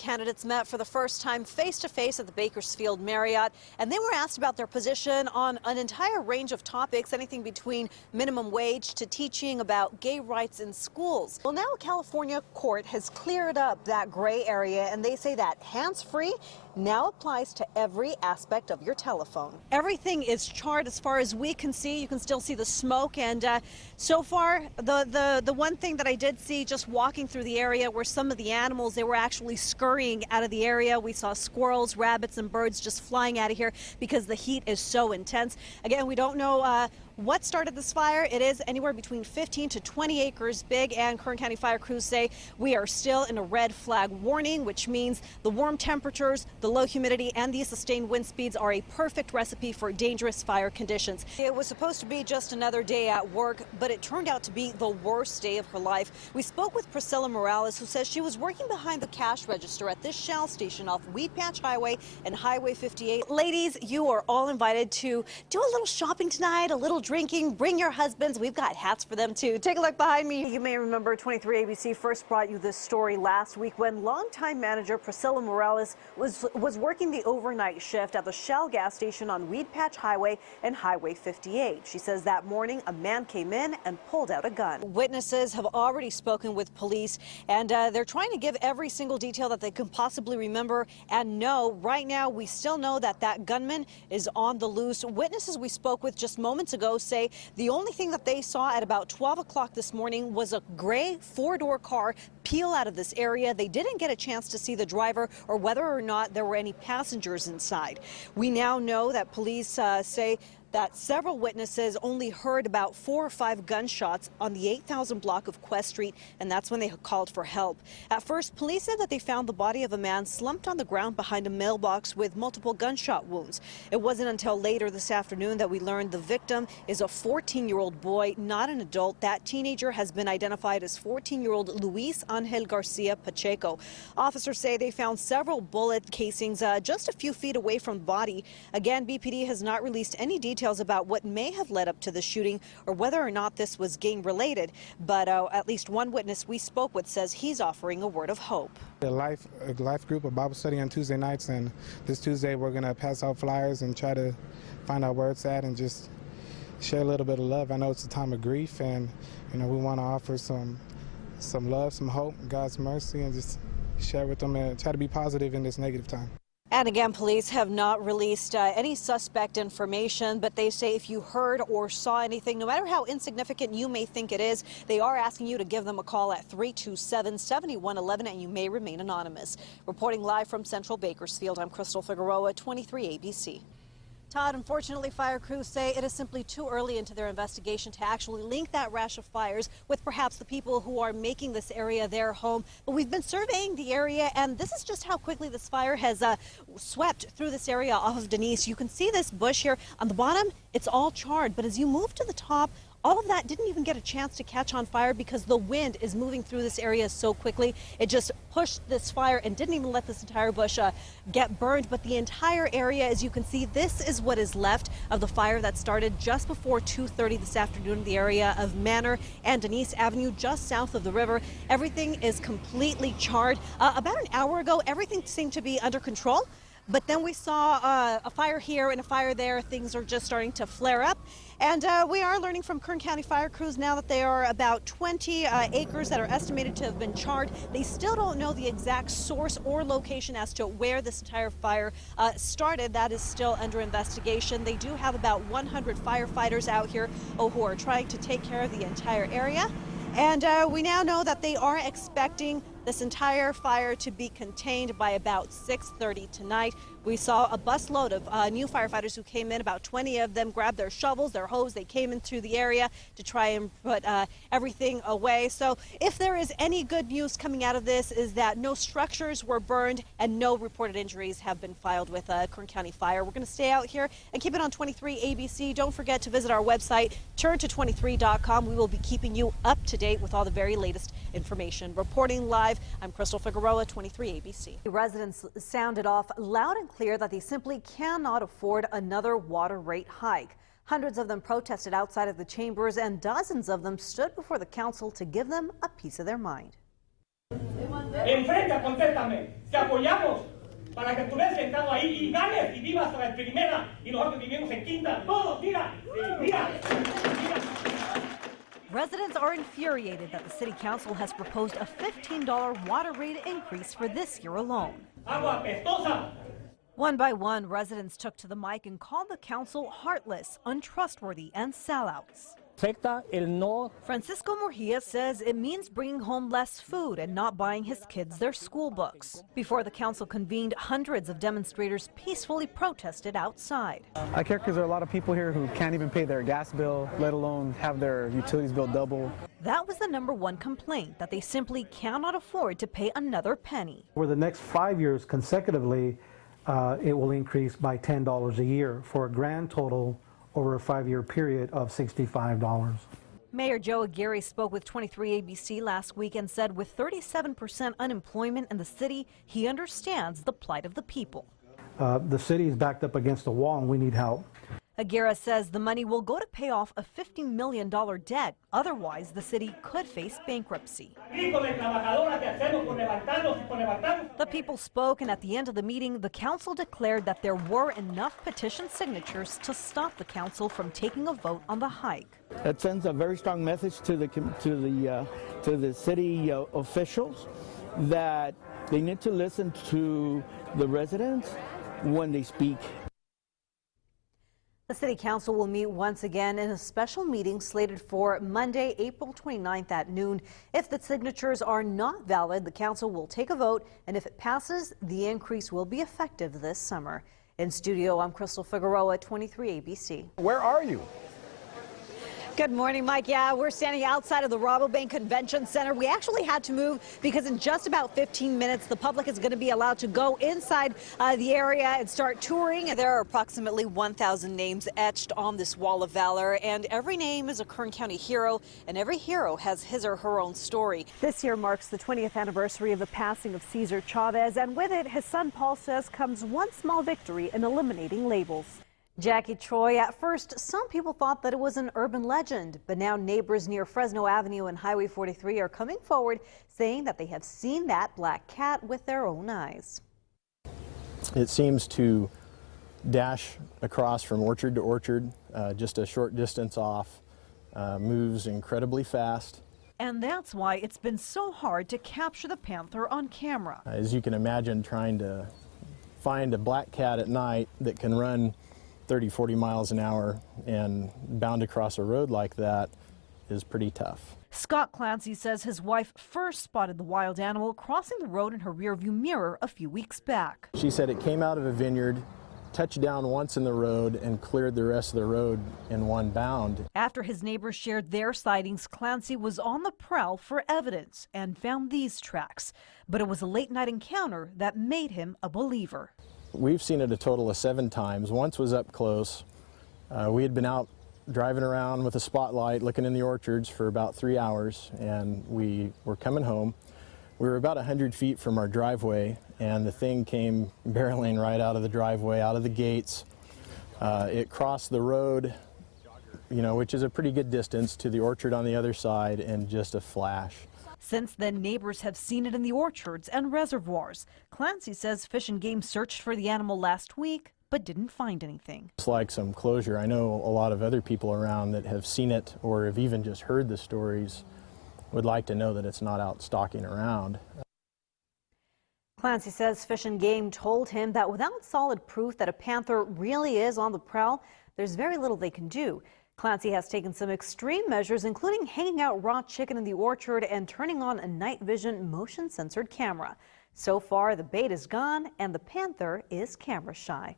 Candidates met for the first time face-to-face at the Bakersfield Marriott, and they were asked about their position on an entire range of topics, anything between minimum wage to teaching about gay rights in schools. Well, now a California court has cleared up that gray area, and they say that hands-free now applies to every aspect of your telephone. Everything is charred as far as we can see. You can still see the smoke, and so far the one thing that I did see just walking through the area were some of the animals. They were actually scurrying out of the area. We saw squirrels, rabbits, and birds just flying out of here because the heat is so intense. Again, we don't know what started this fire. It is anywhere between 15 to 20 acres big, and Kern County fire crews say we are still in a red flag warning, which means the warm temperatures, the low humidity, and the sustained wind speeds are a perfect recipe for dangerous fire conditions. It was supposed to be just another day at work, but it turned out to be the worst day of her life. We spoke with Priscilla Morales, who says she was working behind the cash register at this Shell station off Weed Patch Highway and Highway 58. Ladies, you are all invited to do a little shopping tonight, a little drinking. Bring your husbands. We've got hats for them too. Take a look behind me. You may remember 23 ABC first brought you this story last week when longtime manager Priscilla Morales was working the overnight shift at the Shell gas station on Weed Patch Highway and Highway 58. She says that morning a man came in and pulled out a gun. Witnesses have already spoken with police, and they're trying to give every single detail that they can possibly remember and know. Right now, we still know that that gunman is on the loose. Witnesses we spoke with just moments ago say the only thing that they saw at about 12 o'clock this morning was a gray four-door car peel out of this area. They didn't get a chance to see the driver or whether or not there were any passengers inside. We now know that police say that several witnesses only heard about 4 or 5 gunshots on the 8,000 block of Quest Street, and that's when they called for help. At first, police said that they found the body of a man slumped on the ground behind a mailbox with multiple gunshot wounds. It wasn't until later this afternoon that we learned the victim is a 14-year-old boy, not an adult. That teenager has been identified as 14-year-old Luis Angel Garcia Pacheco. Officers say they found several bullet casings just a few feet away from the body. Again, BPD has not released any details about what may have led up to the shooting or whether or not this was gang related, but at least one witness we spoke with says he's offering a word of hope. A life group, a Bible study on Tuesday nights, and this Tuesday we're going to pass out flyers and try to find out where it's at and just share a little bit of love. I know it's a time of grief, and we want to offer some love, some hope, God's mercy, and just share with them and try to be positive in this negative time. And again, police have not released any suspect information, but they say if you heard or saw anything, no matter how insignificant you may think it is, they are asking you to give them a call at 327-7111, and you may remain anonymous. Reporting live from Central Bakersfield, I'm Crystal Figueroa, 23 ABC. Todd, unfortunately, fire crews say it is simply too early into their investigation to actually link that rash of fires with perhaps the people who are making this area their home. But we've been surveying the area, and this is just how quickly this fire has swept through this area off of Denise. You can see this bush here on the bottom. It's all charred, but as you move to the top, all of that didn't even get a chance to catch on fire because the wind is moving through this area so quickly. It just pushed this fire and didn't even let this entire bush get burned. But the entire area, as you can see, this is what is left of the fire that started just before 2:30 this afternoon in the area of Manor and Denise Avenue, just south of the river. Everything is completely charred. About an hour ago, everything seemed to be under control. But then we saw a fire here and a fire there. Things are just starting to flare up. And we are learning from Kern County fire crews now that there are about 20 acres that are estimated to have been charred. They still don't know the exact source or location as to where this entire fire started. That is still under investigation. They do have about 100 firefighters out here who are trying to take care of the entire area. And we now know that they are expecting this entire fire to be contained by about 6:30 tonight. We saw a busload of new firefighters who came in. About 20 of them grabbed their shovels, their hose. They came into the area to try and put everything away. So if there is any good news coming out of this is that no structures were burned and no reported injuries have been filed with Kern County Fire. We're going to stay out here and keep it on 23 ABC. Don't forget to visit our website, turn to23.com. We will be keeping you up to date with all the very latest information. Reporting live, I'm Crystal Figueroa, 23 ABC. Residents sounded off loud and clear that they simply cannot afford another water rate hike. Hundreds of them protested outside of the chambers, and dozens of them stood before the council to give them a piece of their mind. Enfrenta, contéstame. Te apoyamos para que tú estés sentado ahí y ganes y vivas en primera y nosotros vivimos en quinta. Todos, mira, mira, mira. Residents are infuriated that the city council has proposed a $15 water rate increase for this year alone. Agua pestosa. One by one, residents took to the mic and called the council heartless, untrustworthy, and sellouts. Francisco Murguia says it means bringing home less food and not buying his kids their school books. Before the council convened, hundreds of demonstrators peacefully protested outside. I care because there are a lot of people here who can't even pay their gas bill, let alone have their utilities bill double. That was the #1 complaint, that they simply cannot afford to pay another penny. For the next 5 years consecutively, it will increase by $10 a year for a grand total over a 5-year period of $65. Mayor Joe Aguirre spoke with 23 ABC last week and said with 37% unemployment in the city, he understands the plight of the people. The city is backed up against the wall and we need help. Aguirre says the money will go to pay off a $50 million debt. Otherwise, the city could face bankruptcy. The people spoke, and at the end of the meeting, the council declared that there were enough petition signatures to stop the council from taking a vote on the hike. That sends a very strong message to the city officials that they need to listen to the residents when they speak. The City Council will meet once again in a special meeting slated for Monday, April 29th at noon. If the signatures are not valid, the Council will take a vote, and if it passes, the increase will be effective this summer. In studio, I'm Crystal Figueroa, 23 ABC. Where are you? Good morning, Mike. Yeah, we're standing outside of the Rabobank Convention Center. We actually had to move because in just about 15 minutes, the public is going to be allowed to go inside the area and start touring. There are approximately 1,000 names etched on this wall of valor, and every name is a Kern County hero, and every hero has his or her own story. This year marks the 20th anniversary of the passing of Cesar Chavez, and with it, his son Paul says comes one small victory in eliminating labels. Jackie Troy, at first, some people thought that it was an urban legend, but now neighbors near Fresno Avenue and Highway 43 are coming forward saying that they have seen that black cat with their own eyes. It seems to dash across from orchard to orchard, just a short distance off, moves incredibly fast. And that's why it's been so hard to capture the panther on camera. As you can imagine, trying to find a black cat at night that can run 30-40 miles an hour and bound across a road like that is pretty tough. Scott Clancy says his wife first spotted the wild animal crossing the road in her rearview mirror a few weeks back. She said it came out of a vineyard, touched down once in the road, and cleared the rest of the road in one bound. After his neighbors shared their sightings, Clancy was on the prowl for evidence and found these tracks. But it was a late-night encounter that made him a believer. We've seen it a total of 7 times. Once was up close. We had been out driving around with a spotlight looking in the orchards for about 3 hours, and we were coming home. We were about 100 feet from our driveway, and the thing came barreling right out of the driveway, out of the gates. It crossed the road, which is a pretty good distance, to the orchard on the other side, and just a flash. Since then, neighbors have seen it in the orchards and reservoirs. Clancy says Fish and Game searched for the animal last week, but didn't find anything. It's like some closure. I know a lot of other people around that have seen it or have even just heard the stories would like to know that it's not out stalking around. Clancy says Fish and Game told him that without solid proof that a panther really is on the prowl, there's very little they can do. Clancy has taken some extreme measures, including hanging out raw chicken in the orchard and turning on a night vision motion-censored camera. So far, the bait is gone and the panther is camera shy.